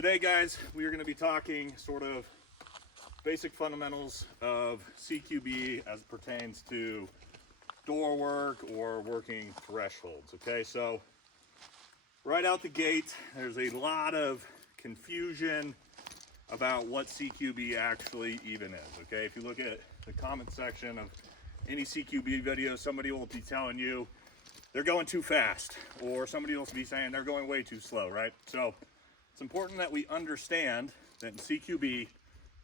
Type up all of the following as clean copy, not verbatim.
Today, guys, we are going to be talking sort of basic fundamentals of CQB as it pertains to door work or working thresholds. Okay, so right out the gate, there's a lot of confusion about what CQB actually even is. Okay, if you look at the comment section of any CQB video, somebody will be telling you they're going too fast, or somebody else will be saying they're going way too slow, right? So it's important that we understand that in CQB,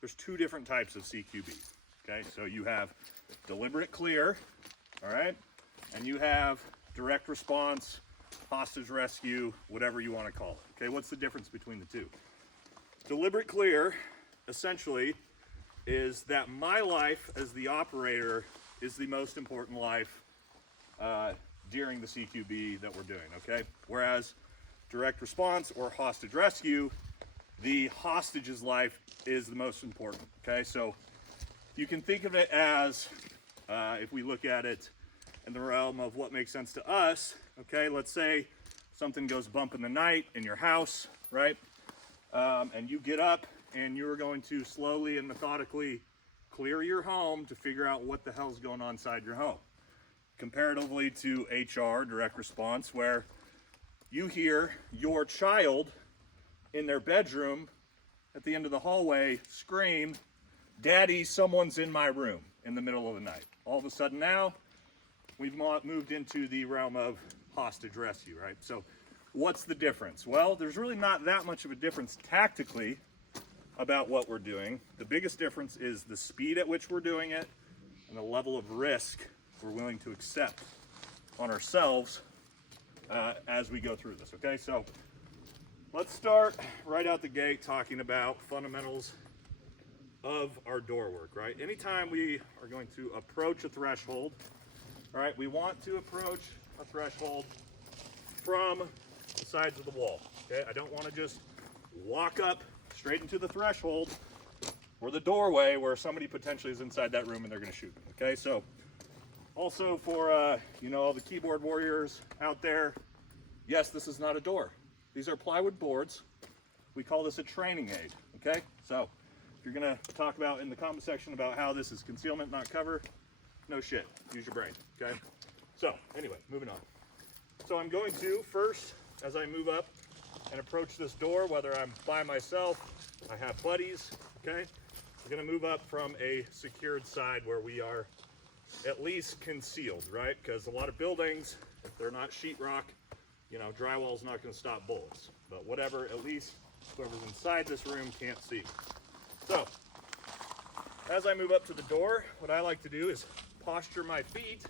there's two different types of CQB. Okay, so you have deliberate clear, all right, and you have direct response, hostage rescue, whatever you want to call it. Okay, what's the difference between the two? Deliberate clear, essentially, is that my life as the operator is the most important life during the CQB that we're doing, okay? Whereas direct response or hostage rescue, the hostage's life is the most important, okay? So you can think of it as, if we look at it in the realm of what makes sense to us, okay? Let's say something goes bump in the night in your house, right? And you get up and you're going to slowly and methodically clear your home to figure out what the hell's going on inside your home. Comparatively to HR, direct response, where you hear your child in their bedroom at the end of the hallway scream, "Daddy, someone's in my room," in the middle of the night. All of a sudden now, we've moved into the realm of hostage rescue, right? So what's the difference? Well, there's really not that much of a difference tactically about what we're doing. The biggest difference is the speed at which we're doing it and the level of risk we're willing to accept on ourselves as we go through this, okay? So let's start right out the gate talking about fundamentals of our door work, right? Anytime we are going to approach a threshold, all right, we want to approach a threshold from the sides of the wall, okay? I don't want to just walk up straight into the threshold or the doorway where somebody potentially is inside that room and they're going to shoot me, okay? So also for, you know, all the keyboard warriors out there, yes, this is not a door. These are plywood boards. We call this a training aid, okay? So if you're gonna talk about in the comment section about how this is concealment, not cover, no shit, use your brain, okay? So anyway, moving on. So I'm going to first, as I move up and approach this door, whether I'm by myself, I have buddies, okay? We're gonna move up from a secured side where we are at least concealed, right? Because a lot of buildings, if they're not sheetrock, you know, drywall's not going to stop bullets. But whatever, at least whoever's inside this room can't see. So, as I move up to the door, what I like to do is posture my feet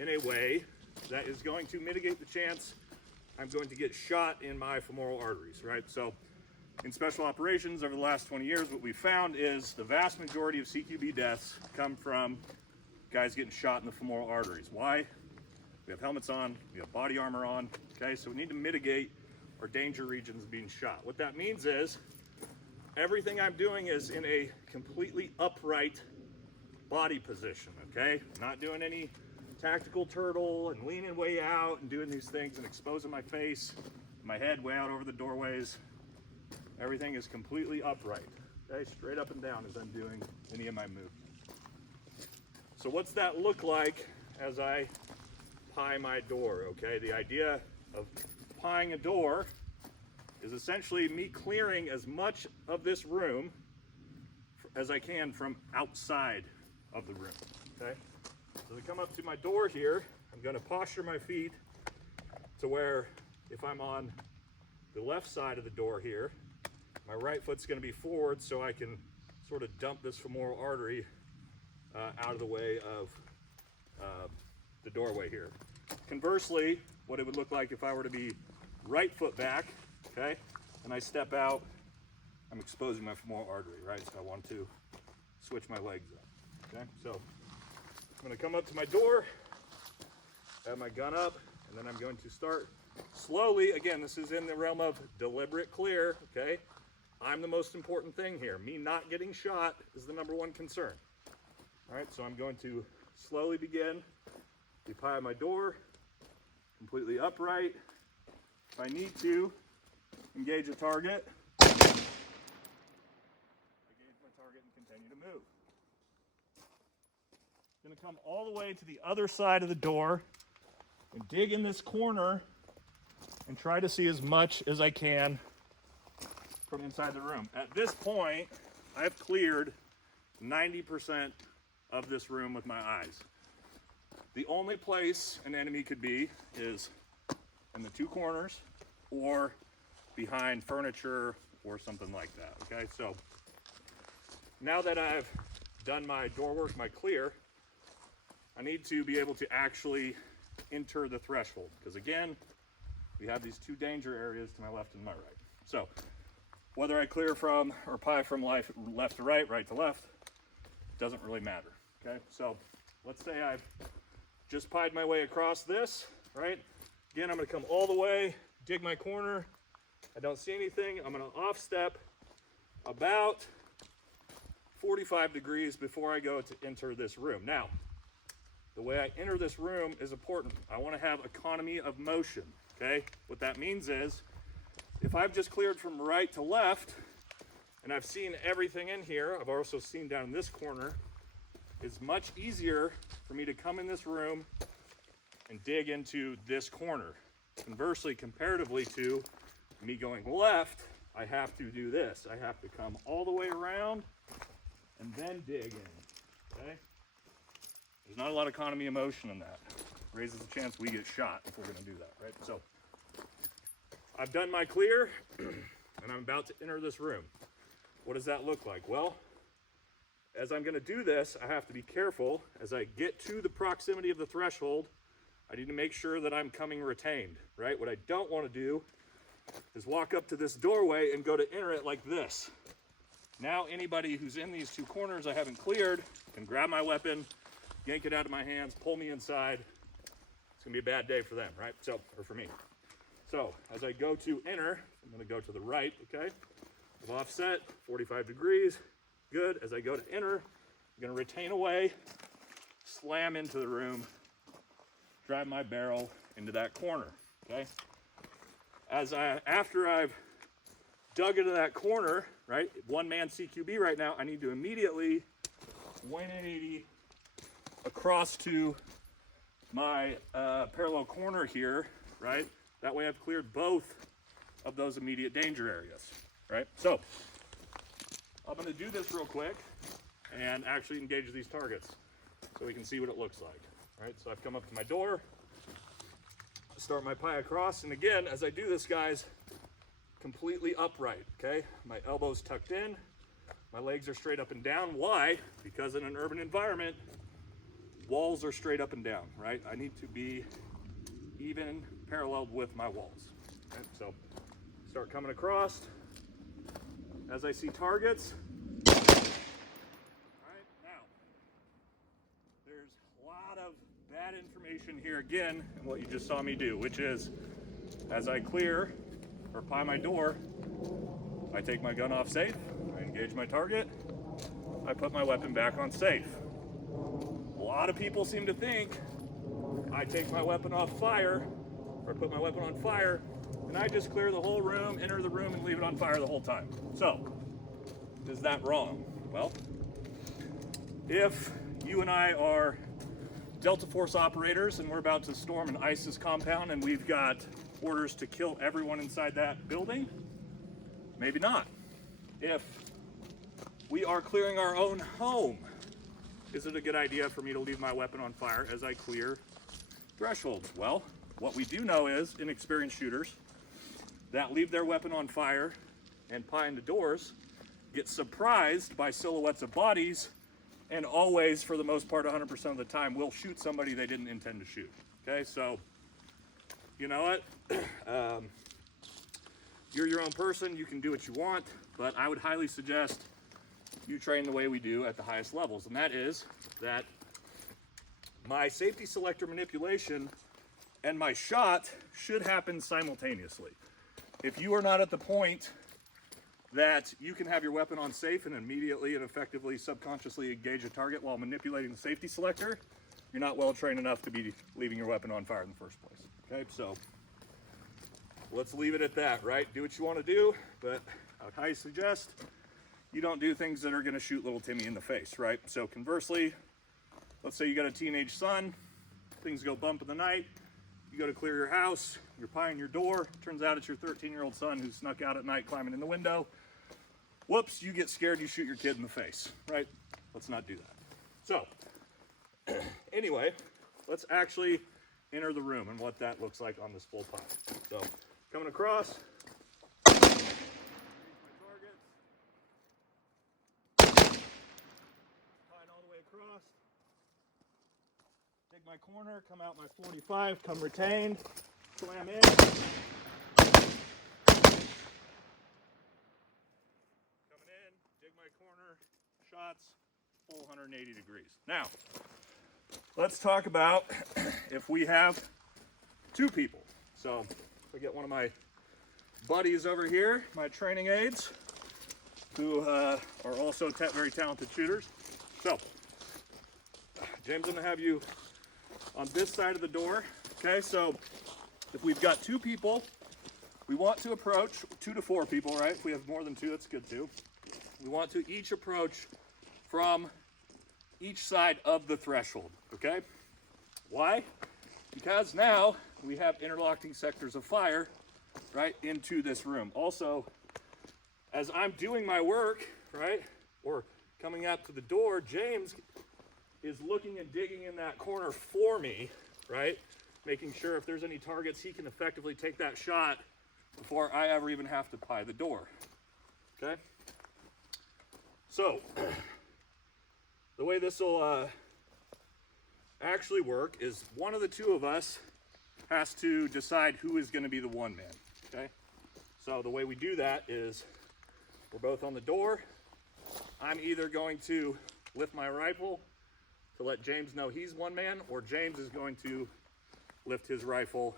in a way that is going to mitigate the chance I'm going to get shot in my femoral arteries, right? So, in special operations over the last 20 years, what we've found is the vast majority of CQB deaths come from guys getting shot in the femoral arteries. Why? We have helmets on, we have body armor on, okay? So we need to mitigate our danger regions of being shot. What that means is everything I'm doing is in a completely upright body position, okay? Not doing any tactical turtle and leaning way out and doing these things and exposing my face, my head way out over the doorways. Everything is completely upright, okay? Straight up and down as I'm doing any of my moves. So what's that look like as I pie my door, okay? The idea of pieing a door is essentially me clearing as much of this room as I can from outside of the room, okay? So to come up to my door here, I'm gonna posture my feet to where if I'm on the left side of the door here, my right foot's gonna be forward so I can sort of dump this femoral artery out of the way of the doorway here. Conversely, what it would look like if I were to be right foot back, okay, and I step out, I'm exposing my femoral artery, right? So I want to switch my legs up, okay? So I'm gonna come up to my door, have my gun up, and then I'm going to start slowly. Again, this is in the realm of deliberate clear, okay? I'm the most important thing here. Me not getting shot is the #1 concern. All right, so I'm going to slowly begin to pie my door, completely upright. If I need to engage a target, I'm Gonna come all the way to the other side of the door and dig in this corner and try to see as much as I can from inside the room. At this point, I've cleared 90% of this room with my eyes. The only place an enemy could be is in the two corners or behind furniture or something like that, okay? So now that I've done my door work, my clear, I need to be able to actually enter the threshold, because again, we have these two danger areas to my left and my right. So whether I clear from or pie from left to right, right to left, doesn't really matter, okay? So let's say I've just pied my way across this, right? Again, I'm gonna come all the way, dig my corner. I don't see anything. I'm gonna off step about 45 degrees before I go to enter this room. Now, the way I enter this room is important. I wanna have economy of motion, okay? What that means is, if I've just cleared from right to left, and I've seen everything in here, I've also seen down in this corner, it's much easier for me to come in this room and dig into this corner. Conversely, comparatively to me going left, I have to do this. I have to come all the way around and then dig in, okay? There's not a lot of economy of motion in that. Raises the chance we get shot if we're gonna do that, right? So I've done my clear and I'm about to enter this room. What does that look like? Well, as I'm gonna do this, I have to be careful. As I get to the proximity of the threshold, I need to make sure that I'm coming retained, right? What I don't wanna do is walk up to this doorway and go to enter it like this. Now anybody who's in these two corners I haven't cleared can grab my weapon, yank it out of my hands, pull me inside. It's gonna be a bad day for them, right? So, or for me. So, as I go to enter, I'm gonna go to the right, okay? I've offset, 45 degrees, good. As I go to enter, I'm gonna retain away, slam into the room, drive my barrel into that corner, okay? After I've dug into that corner, right, one-man CQB right now, I need to immediately 180 across to my parallel corner here, right? That way I've cleared both of those immediate danger areas, right? So I'm gonna do this real quick and actually engage these targets so we can see what it looks like, right? So I've come up to my door, start my pie across, and again, as I do this, guys, completely upright, okay? My elbows tucked in, my legs are straight up and down. Why? Because in an urban environment, walls are straight up and down, right? I need to be even paralleled with my walls, okay? So start coming across. As I see targets, all right, now, there's a lot of bad information here again in what you just saw me do, which is, as I clear or pie my door, I take my gun off safe, I engage my target, I put my weapon back on safe. A lot of people seem to think I take my weapon off fire, or I put my weapon on fire, and I just clear the whole room, enter the room, and leave it on fire the whole time. So, is that wrong? Well, if you and I are Delta Force operators and we're about to storm an ISIS compound and we've got orders to kill everyone inside that building, maybe not. If we are clearing our own home, is it a good idea for me to leave my weapon on fire as I clear thresholds? Well, what we do know is, inexperienced shooters that leave their weapon on fire and pie into doors get surprised by silhouettes of bodies, and always, for the most part, 100% of the time, will shoot somebody they didn't intend to shoot. Okay, so, you know what? You're your own person, you can do what you want, but I would highly suggest you train the way we do at the highest levels, and that is that my safety selector manipulation and my shot should happen simultaneously. If you are not at the point that you can have your weapon on safe and immediately and effectively subconsciously engage a target while manipulating the safety selector, you're not well trained enough to be leaving your weapon on fire in the first place. Okay, so let's leave it at that, right? Do what you want to do, but I would highly suggest you don't do things that are going to shoot little Timmy in the face, right? So conversely, let's say you got a teenage son, things go bump in the night, you go to clear your house, you're pieing your door, turns out it's your 13-year-old son who snuck out at night climbing in the window. Whoops, you get scared, you shoot your kid in the face, right? Let's not do that. So, anyway, let's actually enter the room and what that looks like on this full pie. So, coming across, reach my targets, pine all the way across, dig my corner, come out my 45, come retained, slam in. Coming in, dig my corner, shots, full 180 degrees. Now, let's talk about if we have two people. So, I get one of my buddies over here, my training aides, who are also very talented shooters. So, James, I'm gonna have you on this side of the door. Okay, so if we've got two people, we want to approach 2 to 4 people, right? If we have more than 2, that's good too. We want to each approach from each side of the threshold, okay? Why? Because now we have interlocking sectors of fire, right, into this room. Also, as I'm doing my work, right, or coming up to the door, James is looking and digging in that corner for me, right, making sure if there's any targets, he can effectively take that shot before I ever even have to pie the door, okay? So, the way this will actually work is one of the two of us has to decide who is going to be the one man, okay? So the way we do that is we're both on the door. I'm either going to lift my rifle to let James know he's one man, or James is going to lift his rifle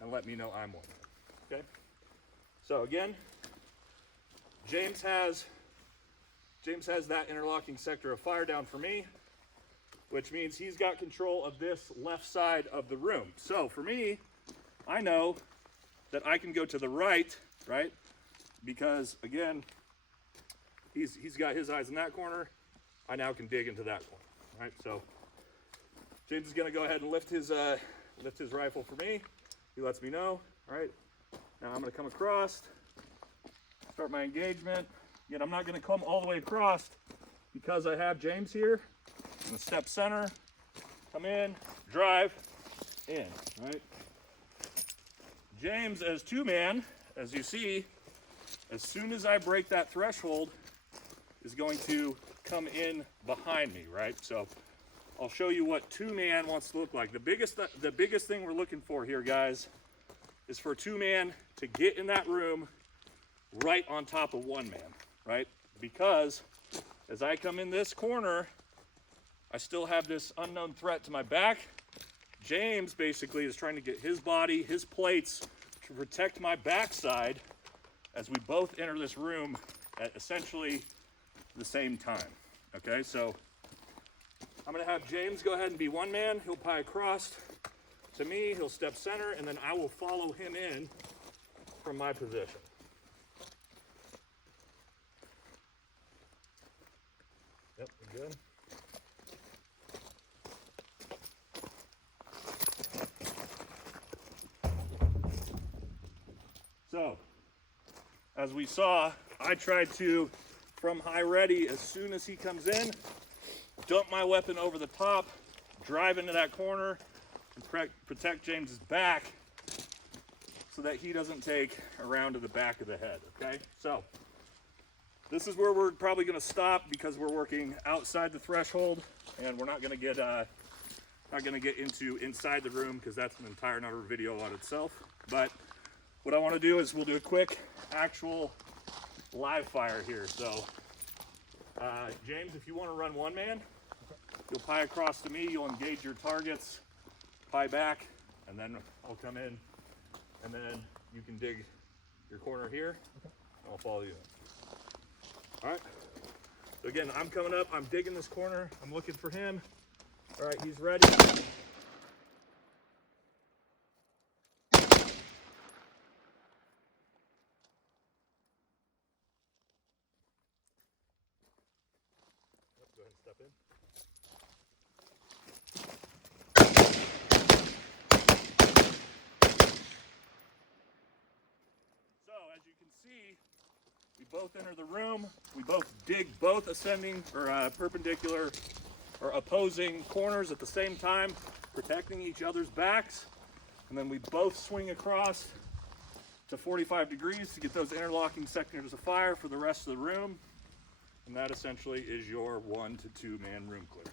and let me know I'm one man, okay? So again, James has that interlocking sector of fire down for me, which means he's got control of this left side of the room. So for me, I know that I can go to the right, right? Because again, he's got his eyes in that corner. I now can dig into that corner, right? So James is gonna go ahead and lift his rifle for me. He lets me know, all right? Now I'm gonna come across, start my engagement. Again, I'm not going to come all the way across because I have James here. I'm going to step center, come in, drive, in, right? James, as two-man, as you see, as soon as I break that threshold, is going to come in behind me, right? So I'll show you what two-man wants to look like. The biggest thing we're looking for here, guys, is for two-man to get in that room right on top of one-man. Right? Because as I come in this corner, I still have this unknown threat to my back. James basically is trying to get his body, his plates to protect my backside as we both enter this room at essentially the same time. Okay, so I'm gonna have James go ahead and be one man. He'll pie across to me, he'll step center, and then I will follow him in from my position. Yep, we're good. So, as we saw, I tried to, from high ready, as soon as he comes in, dump my weapon over the top, drive into that corner, and protect James's back so that he doesn't take a round to the back of the head, okay? So, this is where we're probably going to stop because we're working outside the threshold, and we're not going to get into inside the room because that's an entire another video on itself. But what I want to do is we'll do a quick actual live fire here. So James, if you want to run one man, you'll pie across to me, you'll engage your targets, pie back, and then I'll come in, and then you can dig your corner here, and I'll follow you in. All right, so again, I'm coming up, I'm digging this corner, I'm looking for him. All right, he's ready. Yep, go ahead and step in. We both enter the room. We both dig both ascending or perpendicular or opposing corners at the same time, protecting each other's backs. And then we both swing across to 45 degrees to get those interlocking sectors of fire for the rest of the room. And that essentially is your 1 to 2 man room clear.